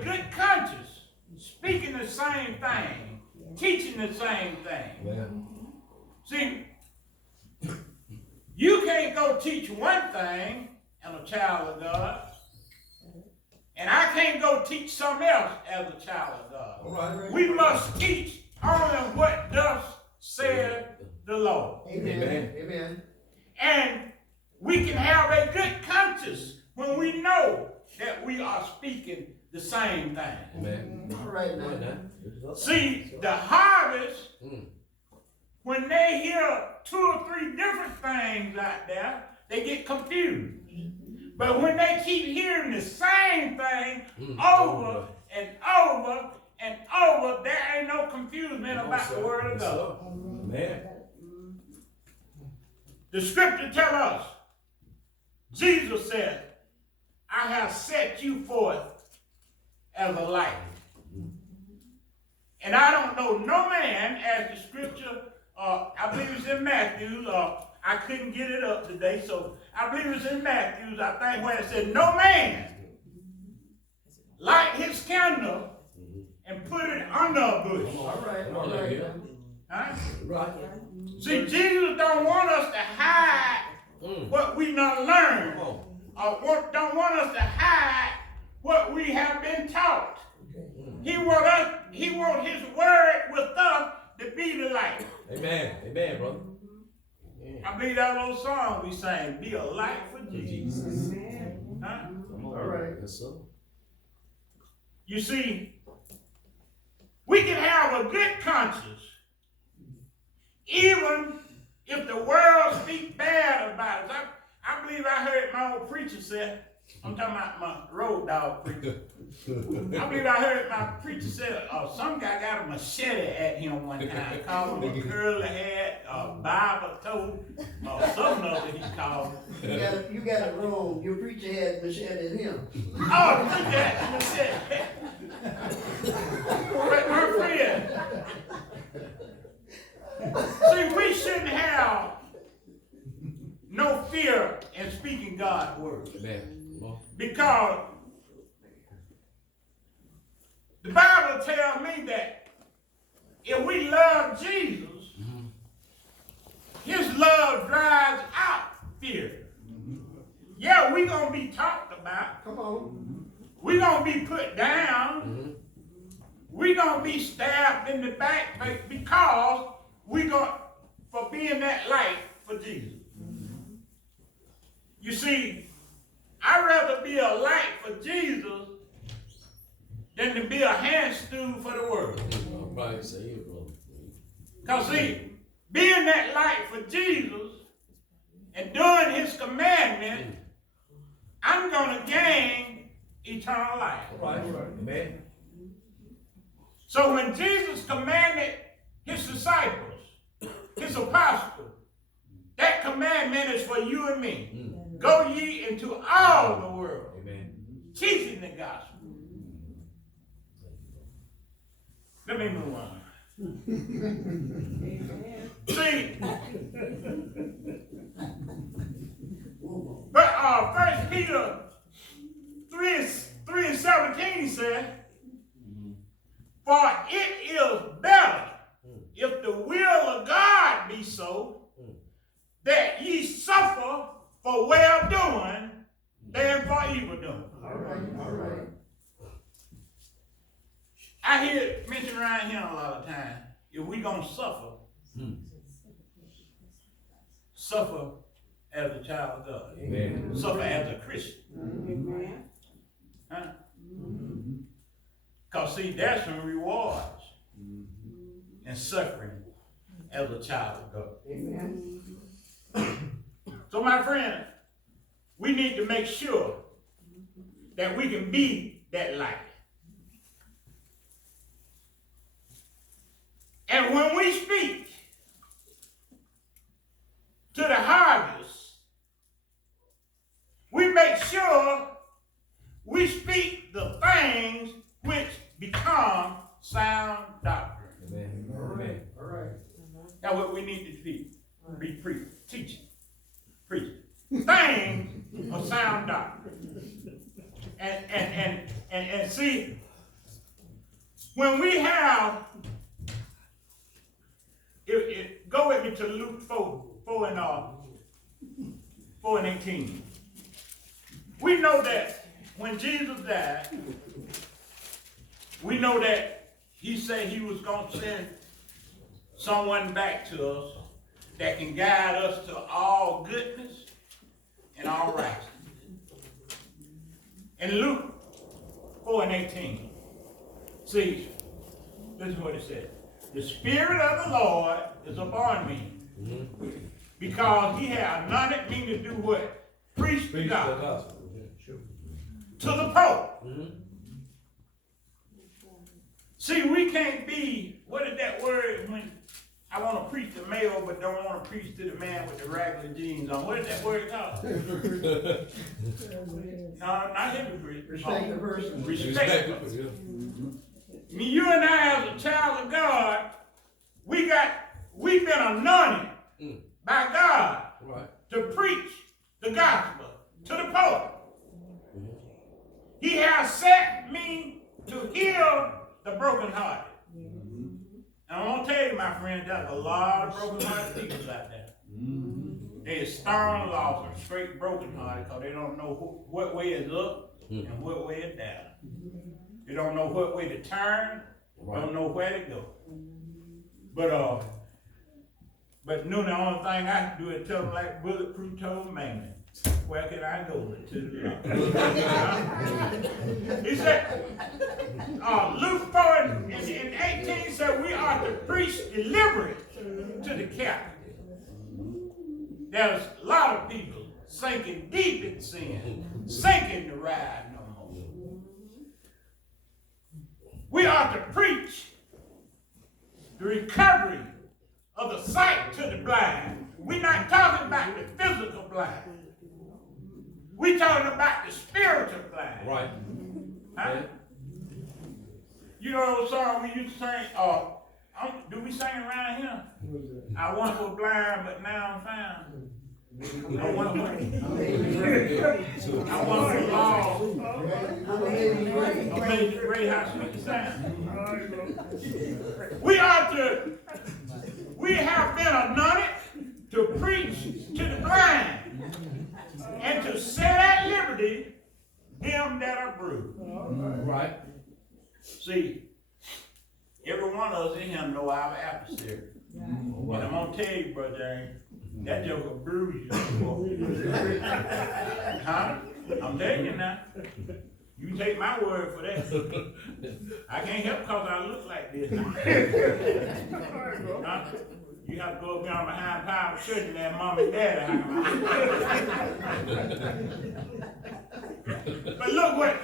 good conscience, speaking the same thing, teaching the same thing. Yeah. See, you can't go teach one thing as a child of God, and I can't go teach something else as a child of God. Right. We must teach only what thus said the Lord. Amen. Amen. And we can have a good conscience when we know that we are speaking the same thing. Amen. All right, man. See, the harvest, when they hear 2 or 3 different things out there, they get confused. But when they keep hearing the same thing over and over and over, there ain't no confusion about the word of God. Amen. The scripture tells us, Jesus said, I have set you forth as a light. And I don't know no man, as the scripture, I believe it's in Matthew, I couldn't get it up today, so I believe it's in Matthew, I think, where it said, no man light his candle and put it under a bush. All right. Huh? Right. See, Jesus don't want us to hide what we done learned. Don't want us to hide what we have been taught. He want his word with us to be the light. Amen. Amen, brother. I believe that old song we sang, be a light for Jesus. Huh? All right. Yes, sir. You see, we can have a good conscience even if the world speaks bad about us. I believe I heard my old preacher say, I'm talking about my road dog preacher. I believe I heard my preacher say, some guy got a machete at him one time. Called him a curly head, Bible toe, or something other he called him. You got it wrong. Your preacher had machete at him. Oh, the preacher had machete. But my friend, see, we shouldn't have no fear in speaking God's word. Amen. Because the Bible tells me that if we love Jesus, his love drives out fear. Yeah, we're going to be talked about. Come on. We're going to be put down. We're going to be stabbed in the back because we're going for being that light for Jesus. You see, I'd rather be a light for Jesus than to be a hand stool for the world. Right, say it, brother. Because see, being that light for Jesus and doing his commandment, I'm going to gain eternal life. Right. Amen. So when Jesus commanded his disciples, his apostles, that commandment is for you and me. Go ye into all the world, teaching the gospel. Let me move on. See, but 1 Peter 3:17 says, for it is better if the will of God be so, that ye suffer for well-doing than for evil-doing. All right. I hear it mentioned around here a lot of times. If we gonna suffer, suffer as a child of God. Amen. Suffer as a Christian. Amen. Huh? Because see, there's some rewards in suffering as a child of God. Amen. So my friend, we need to make sure that we can be that light. And when we speak to the harvest, we make sure we speak the things which become sound doctrine. Amen. All right. That's what we need to be preaching. Things of sound doctrine. And see, When we have, go with me to Luke 4 and 18. We know that when Jesus died, we know that he said he was going to send someone back to us that can guide us to all goodness and all righteousness. In Luke 4 and 18, see, listen to what it says. The Spirit of the Lord is upon me, because he has anointed me to do what? Preach the gospel to the poor. See, we can't be, what is that word when I want to preach to male but don't want to preach to the man with the regular jeans on? What is that word called? No, not hypocrite. Respect the person. Respect the person. I mean, you and I, as a child of God, we've been anointed by God to preach the gospel to the poor. He has sent me to heal the brokenhearted. And I want to tell you, my friend, there's a lot of brokenhearted people out there. They're stern lost and straight brokenhearted because they don't know what way is up and what way is down. They don't know what way to turn, don't know where to go. But no, the only thing I can do is tell them like Bulletproof told man, where can I go to the Lord? He said, Luke 4 and 18 said we are to preach deliverance to the captive. There's a lot of people sinking deep in sin, sinking to ride no more. We are to preach the recovery of the sight to the blind. We're not talking about the physical blind. We're talking about the spiritual blind. Right. Huh? You know those songs we used to sing? Do we sing around here? I once was blind, but now I'm found. I once was lost. Amazing grace, how sweet the sound. We have been anointed to preach to the blind and to set at liberty them that are bruised. Right. See, every one of us in here know our adversary. And I'm going to tell you, Brother James, that joker bruise you. Huh? I'm telling you now. You can take my word for that. I can't help because I look like this. Huh? You have to go up down behind power of church and that mom and daddy. But look what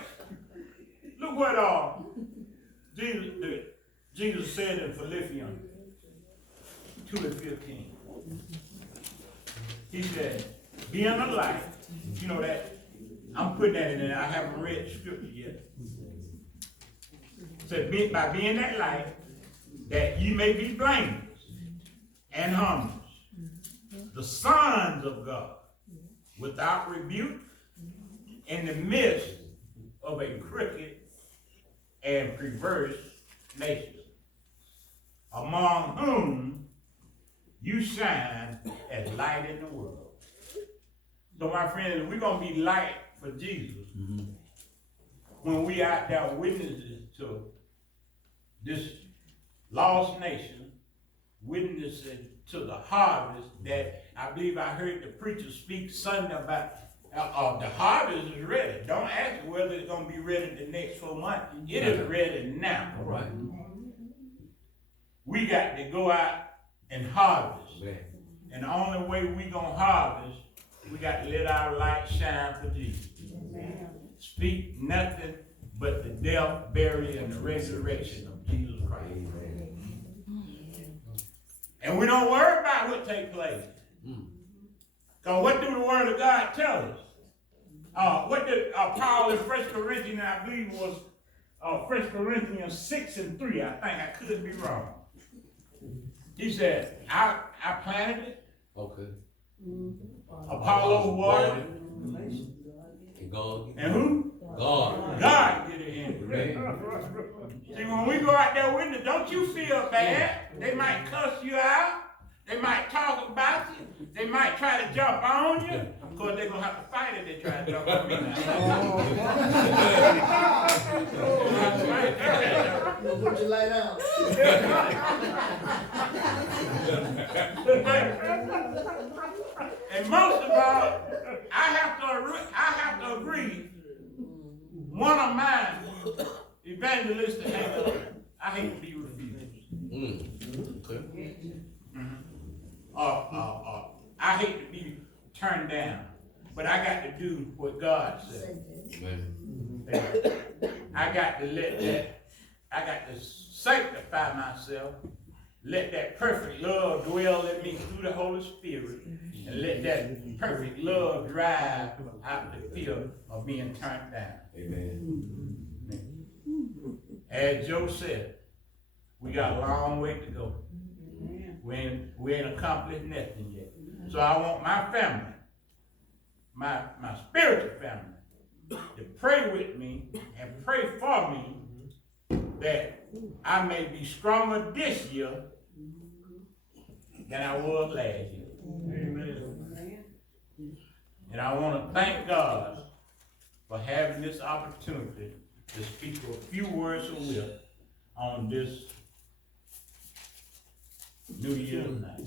Jesus said in Philippians 2:15. He said, being a light, you know that, I'm putting that in there, I haven't read the scripture yet. It said, by being that light, that ye may be blameless and harmless, the sons of God, without rebuke, in the midst of a crooked and perverse nation, among whom you shine as light in the world. So my friends, we're going to be light for Jesus when we out there witnesses to this lost nation, witnessing to the harvest that I believe I heard the preacher speak Sunday about. The harvest is ready. Don't ask whether it's going to be ready the next 4 months. It is ready now. All right. We got to go out and harvest. Man. And the only way we going to harvest, we got to let our light shine for Jesus. Speak nothing but the death, burial, and the resurrection of Jesus Christ. And we don't worry about what takes place. Because what do the Word of God tell us? What did Paul in 1 Corinthians, I believe was 1 Corinthians 6:3, I think, I could be wrong. He said, I planted it. Okay. Apollo watered it. And God. And who? God. God get it in. Amen. See, when we go out there with it, don't you feel bad. They might cuss you out. They might talk about you. They might try to jump on you. Of course, they're going to have to fight if they try to jump on me now. You'll put your light out. And most of all, I have to agree. One of mine, evangelistic hang-up, I hate to be refused. Okay. I hate to be turned down, but I got to do what God said. Amen. I got to sanctify myself, let that perfect love dwell in me through the Holy Spirit, and let that perfect love drive out the fear of being turned down. Amen. As Joe said, we got a long way to go. We ain't accomplished nothing yet. So I want my family, my spiritual family, to pray with me and pray for me that I may be stronger this year than I was last year. Amen. And I want to thank God for having this opportunity to speak a few words of will on this New Year's night.